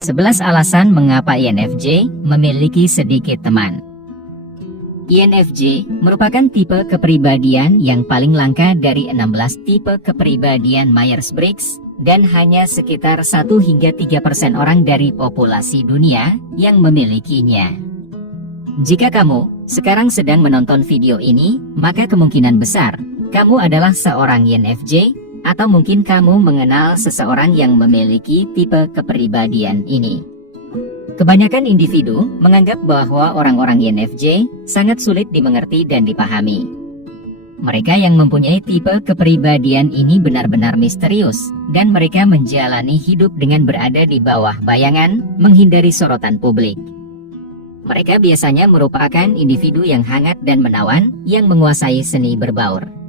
11 alasan mengapa INFJ memiliki sedikit teman. INFJ merupakan tipe kepribadian yang paling langka dari 16 tipe kepribadian Myers-Briggs dan hanya sekitar 1 hingga 3% orang dari populasi dunia yang memilikinya. Jika kamu sekarang sedang menonton video ini, maka kemungkinan besar kamu adalah seorang INFJ, atau mungkin kamu mengenal seseorang yang memiliki tipe kepribadian ini. Kebanyakan individu menganggap bahwa orang-orang INFJ sangat sulit dimengerti dan dipahami. Mereka yang mempunyai tipe kepribadian ini benar-benar misterius, dan mereka menjalani hidup dengan berada di bawah bayangan, menghindari sorotan publik. Mereka biasanya merupakan individu yang hangat dan menawan, yang menguasai seni berbaur.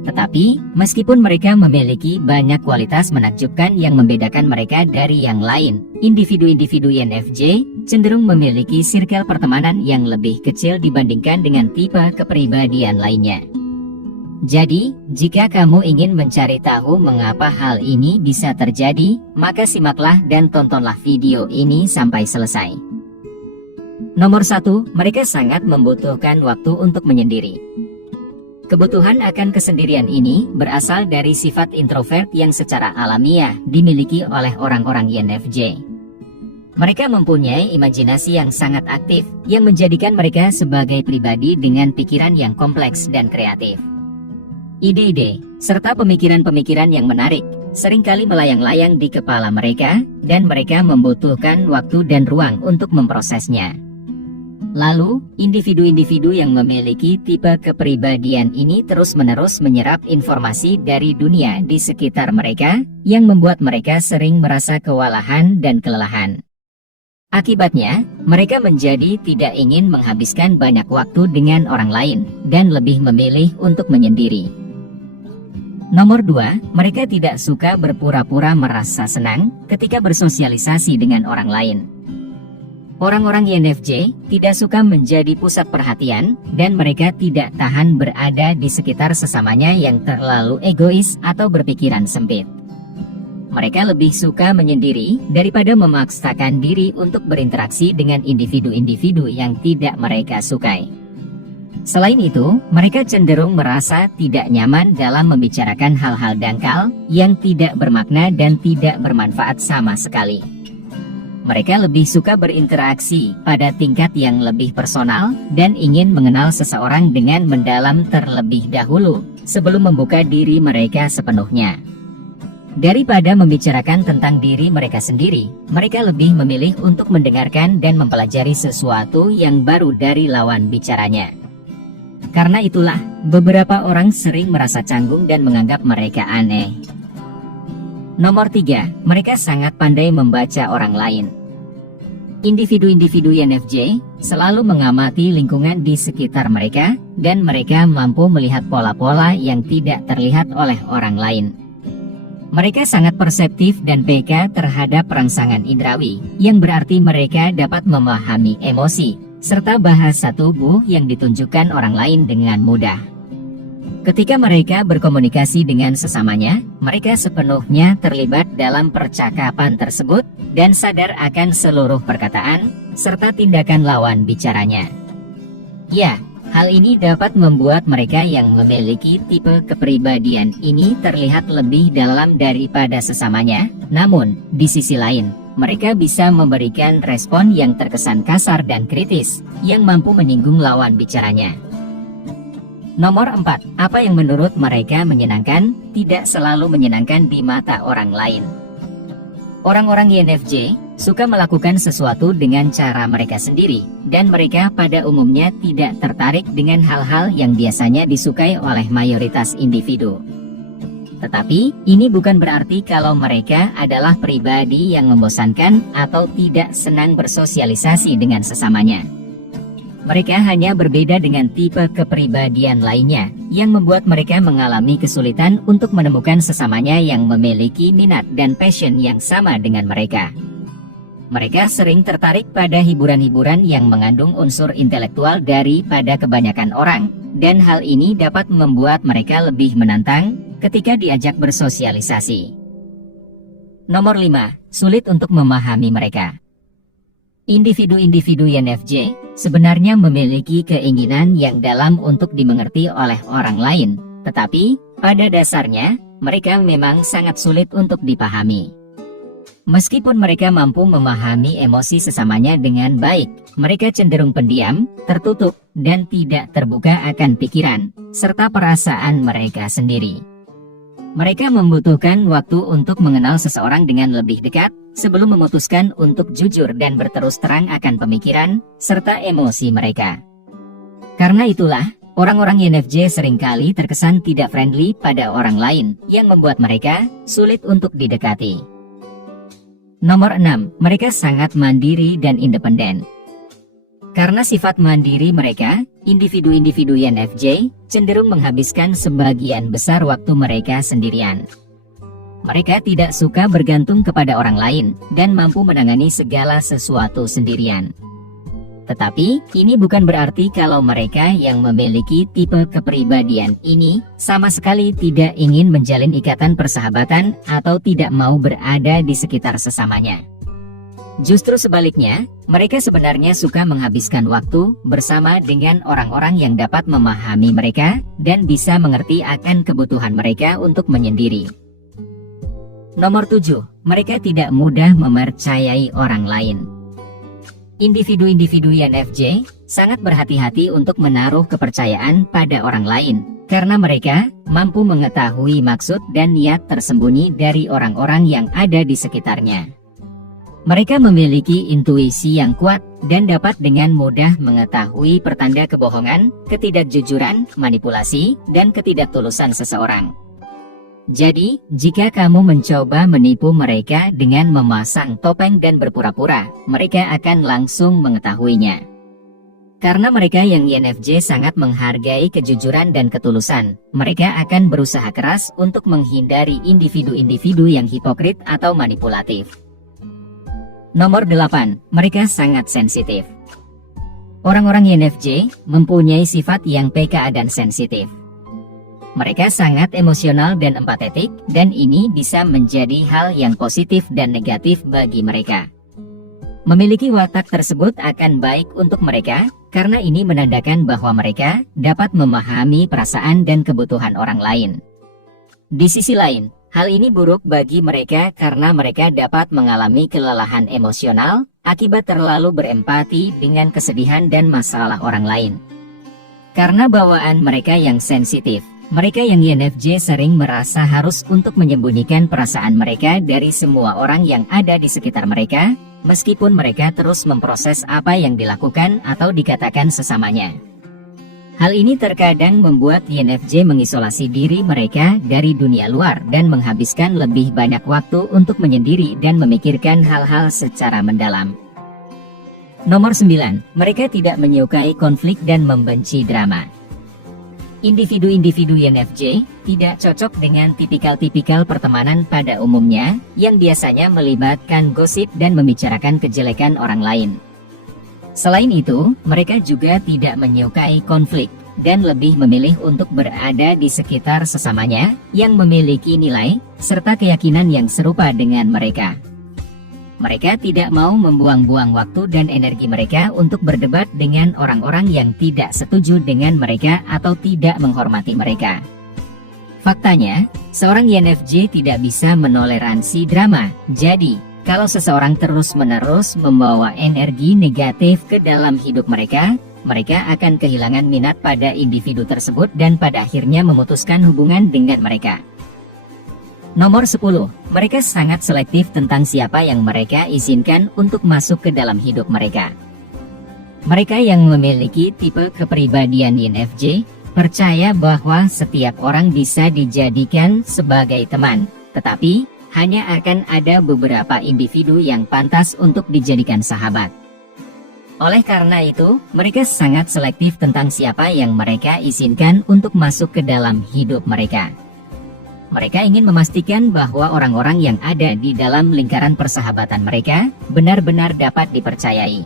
Tetapi, meskipun mereka memiliki banyak kualitas menakjubkan yang membedakan mereka dari yang lain, individu-individu INFJ cenderung memiliki sirkel pertemanan yang lebih kecil dibandingkan dengan tipe kepribadian lainnya. Jadi, jika kamu ingin mencari tahu mengapa hal ini bisa terjadi, maka simaklah dan tontonlah video ini sampai selesai. Nomor 1, mereka sangat membutuhkan waktu untuk menyendiri. Kebutuhan akan kesendirian ini berasal dari sifat introvert yang secara alamiah dimiliki oleh orang-orang INFJ. Mereka mempunyai imajinasi yang sangat aktif, yang menjadikan mereka sebagai pribadi dengan pikiran yang kompleks dan kreatif. Ide-ide, serta pemikiran-pemikiran yang menarik, seringkali melayang-layang di kepala mereka, dan mereka membutuhkan waktu dan ruang untuk memprosesnya. Lalu, individu-individu yang memiliki tipe kepribadian ini terus-menerus menyerap informasi dari dunia di sekitar mereka, yang membuat mereka sering merasa kewalahan dan kelelahan. Akibatnya, mereka menjadi tidak ingin menghabiskan banyak waktu dengan orang lain, dan lebih memilih untuk menyendiri. Nomor 2, mereka tidak suka berpura-pura merasa senang ketika bersosialisasi dengan orang lain. Orang-orang INFJ tidak suka menjadi pusat perhatian, dan mereka tidak tahan berada di sekitar sesamanya yang terlalu egois atau berpikiran sempit. Mereka lebih suka menyendiri daripada memaksakan diri untuk berinteraksi dengan individu-individu yang tidak mereka sukai. Selain itu, mereka cenderung merasa tidak nyaman dalam membicarakan hal-hal dangkal yang tidak bermakna dan tidak bermanfaat sama sekali. Mereka lebih suka berinteraksi pada tingkat yang lebih personal dan ingin mengenal seseorang dengan mendalam terlebih dahulu sebelum membuka diri mereka sepenuhnya. Daripada membicarakan tentang diri mereka sendiri, mereka lebih memilih untuk mendengarkan dan mempelajari sesuatu yang baru dari lawan bicaranya. Karena itulah, beberapa orang sering merasa canggung dan menganggap mereka aneh. Nomor 3, mereka sangat pandai membaca orang lain. Individu-individu INFJ selalu mengamati lingkungan di sekitar mereka, dan mereka mampu melihat pola-pola yang tidak terlihat oleh orang lain. Mereka sangat perseptif dan peka terhadap rangsangan indrawi, yang berarti mereka dapat memahami emosi, serta bahasa tubuh yang ditunjukkan orang lain dengan mudah. Ketika mereka berkomunikasi dengan sesamanya, mereka sepenuhnya terlibat dalam percakapan tersebut dan sadar akan seluruh perkataan serta tindakan lawan bicaranya. Ya, hal ini dapat membuat mereka yang memiliki tipe kepribadian ini terlihat lebih dalam daripada sesamanya. Namun, di sisi lain, mereka bisa memberikan respon yang terkesan kasar dan kritis, yang mampu menyinggung lawan bicaranya. Nomor 4, apa yang menurut mereka menyenangkan, tidak selalu menyenangkan di mata orang lain. Orang-orang INFJ suka melakukan sesuatu dengan cara mereka sendiri, dan mereka pada umumnya tidak tertarik dengan hal-hal yang biasanya disukai oleh mayoritas individu. Tetapi, ini bukan berarti kalau mereka adalah pribadi yang membosankan atau tidak senang bersosialisasi dengan sesamanya. Mereka hanya berbeda dengan tipe kepribadian lainnya, yang membuat mereka mengalami kesulitan untuk menemukan sesamanya yang memiliki minat dan passion yang sama dengan mereka. Mereka sering tertarik pada hiburan-hiburan yang mengandung unsur intelektual daripada kebanyakan orang, dan hal ini dapat membuat mereka lebih menantang ketika diajak bersosialisasi. Nomor 5. Sulit untuk memahami mereka. Individu-individu INFJ sebenarnya memiliki keinginan yang dalam untuk dimengerti oleh orang lain, tetapi pada dasarnya mereka memang sangat sulit untuk dipahami. Meskipun mereka mampu memahami emosi sesamanya dengan baik, mereka cenderung pendiam, tertutup, dan tidak terbuka akan pikiran serta perasaan mereka sendiri. Mereka membutuhkan waktu untuk mengenal seseorang dengan lebih dekat sebelum memutuskan untuk jujur dan berterus terang akan pemikiran serta emosi mereka. Karena itulah, orang-orang INFJ seringkali terkesan tidak friendly pada orang lain yang membuat mereka sulit untuk didekati. Nomor 6. Mereka sangat mandiri dan independen. Karena sifat mandiri mereka, individu-individu INFJ cenderung menghabiskan sebagian besar waktu mereka sendirian. Mereka tidak suka bergantung kepada orang lain dan mampu menangani segala sesuatu sendirian. Tetapi, ini bukan berarti kalau mereka yang memiliki tipe kepribadian ini sama sekali tidak ingin menjalin ikatan persahabatan atau tidak mau berada di sekitar sesamanya. Justru sebaliknya, mereka sebenarnya suka menghabiskan waktu bersama dengan orang-orang yang dapat memahami mereka dan bisa mengerti akan kebutuhan mereka untuk menyendiri. Nomor 7. Mereka tidak mudah mempercayai orang lain. Individu-individu INFJ sangat berhati-hati untuk menaruh kepercayaan pada orang lain, karena mereka mampu mengetahui maksud dan niat tersembunyi dari orang-orang yang ada di sekitarnya. Mereka memiliki intuisi yang kuat dan dapat dengan mudah mengetahui pertanda kebohongan, ketidakjujuran, manipulasi, dan ketidaktulusan seseorang. Jadi, jika kamu mencoba menipu mereka dengan memasang topeng dan berpura-pura, mereka akan langsung mengetahuinya. Karena mereka yang INFJ sangat menghargai kejujuran dan ketulusan, mereka akan berusaha keras untuk menghindari individu-individu yang hipokrit atau manipulatif. Nomor 8. Mereka sangat sensitif. Orang-orang INFJ mempunyai sifat yang peka dan sensitif. Mereka sangat emosional dan empatetik, dan ini bisa menjadi hal yang positif dan negatif bagi mereka. Memiliki watak tersebut akan baik untuk mereka, karena ini menandakan bahwa mereka dapat memahami perasaan dan kebutuhan orang lain. Di sisi lain, hal ini buruk bagi mereka karena mereka dapat mengalami kelelahan emosional akibat terlalu berempati dengan kesedihan dan masalah orang lain. Karena bawaan mereka yang sensitif, mereka yang INFJ sering merasa harus untuk menyembunyikan perasaan mereka dari semua orang yang ada di sekitar mereka, meskipun mereka terus memproses apa yang dilakukan atau dikatakan sesamanya. Hal ini terkadang membuat INFJ mengisolasi diri mereka dari dunia luar dan menghabiskan lebih banyak waktu untuk menyendiri dan memikirkan hal-hal secara mendalam. Nomor 9. Mereka tidak menyukai konflik dan membenci drama. Individu-individu INFJ tidak cocok dengan tipikal-tipikal pertemanan pada umumnya yang biasanya melibatkan gosip dan membicarakan kejelekan orang lain. Selain itu, mereka juga tidak menyukai konflik dan lebih memilih untuk berada di sekitar sesamanya yang memiliki nilai serta keyakinan yang serupa dengan mereka. Mereka tidak mau membuang-buang waktu dan energi mereka untuk berdebat dengan orang-orang yang tidak setuju dengan mereka atau tidak menghormati mereka. Faktanya, seorang INFJ tidak bisa menoleransi drama. Jadi, kalau seseorang terus-menerus membawa energi negatif ke dalam hidup mereka, mereka akan kehilangan minat pada individu tersebut dan pada akhirnya memutuskan hubungan dengan mereka. Nomor 10. Mereka sangat selektif tentang siapa yang mereka izinkan untuk masuk ke dalam hidup mereka. Mereka yang memiliki tipe kepribadian INFJ percaya bahwa setiap orang bisa dijadikan sebagai teman, tetapi hanya akan ada beberapa individu yang pantas untuk dijadikan sahabat. Oleh karena itu, mereka sangat selektif tentang siapa yang mereka izinkan untuk masuk ke dalam hidup mereka. Mereka ingin memastikan bahwa orang-orang yang ada di dalam lingkaran persahabatan mereka benar-benar dapat dipercayai.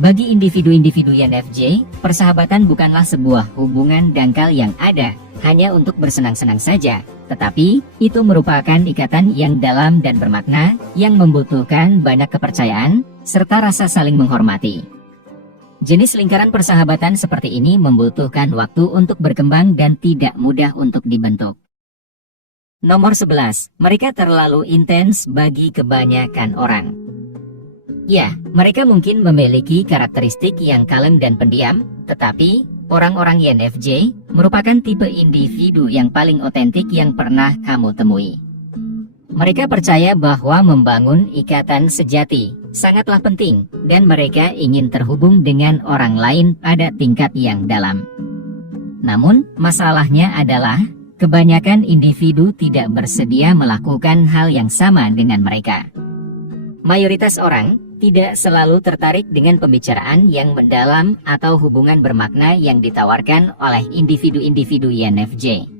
Bagi individu-individu INFJ, persahabatan bukanlah sebuah hubungan dangkal yang ada hanya untuk bersenang-senang saja, Tetapi, itu merupakan ikatan yang dalam dan bermakna, yang membutuhkan banyak kepercayaan, serta rasa saling menghormati. Jenis lingkaran persahabatan seperti ini membutuhkan waktu untuk berkembang dan tidak mudah untuk dibentuk. Nomor 11, mereka terlalu intens bagi kebanyakan orang. Ya, mereka mungkin memiliki karakteristik yang kalem dan pendiam, tetapi orang-orang INFJ merupakan tipe individu yang paling otentik yang pernah kamu temui. Mereka percaya bahwa membangun ikatan sejati sangatlah penting, dan mereka ingin terhubung dengan orang lain pada tingkat yang dalam. Namun, masalahnya adalah kebanyakan individu tidak bersedia melakukan hal yang sama dengan mereka. Mayoritas orang tidak selalu tertarik dengan pembicaraan yang mendalam atau hubungan bermakna yang ditawarkan oleh individu-individu INFJ.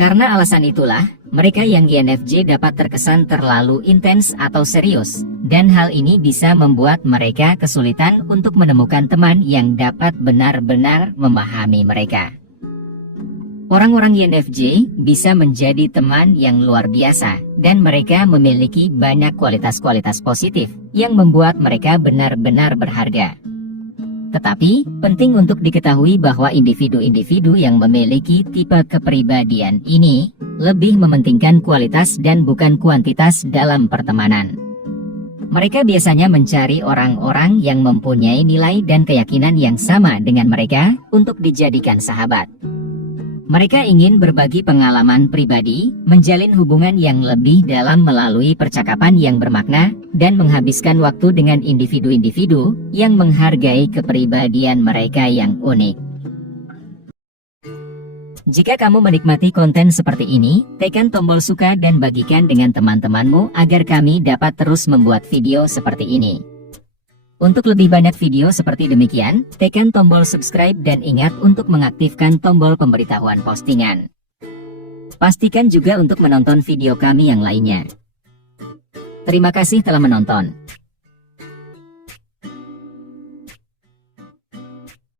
Karena alasan itulah, mereka yang INFJ dapat terkesan terlalu intens atau serius, dan hal ini bisa membuat mereka kesulitan untuk menemukan teman yang dapat benar-benar memahami mereka. Orang-orang INFJ bisa menjadi teman yang luar biasa, dan mereka memiliki banyak kualitas-kualitas positif yang membuat mereka benar-benar berharga. Tetapi, penting untuk diketahui bahwa individu-individu yang memiliki tipe kepribadian ini lebih mementingkan kualitas dan bukan kuantitas dalam pertemanan. Mereka biasanya mencari orang-orang yang mempunyai nilai dan keyakinan yang sama dengan mereka untuk dijadikan sahabat. Mereka ingin berbagi pengalaman pribadi, menjalin hubungan yang lebih dalam melalui percakapan yang bermakna, dan menghabiskan waktu dengan individu-individu yang menghargai kepribadian mereka yang unik. Jika kamu menikmati konten seperti ini, tekan tombol suka dan bagikan dengan teman-temanmu agar kami dapat terus membuat video seperti ini. Untuk lebih banyak video seperti demikian, tekan tombol subscribe dan ingat untuk mengaktifkan tombol pemberitahuan postingan. Pastikan juga untuk menonton video kami yang lainnya. Terima kasih telah menonton.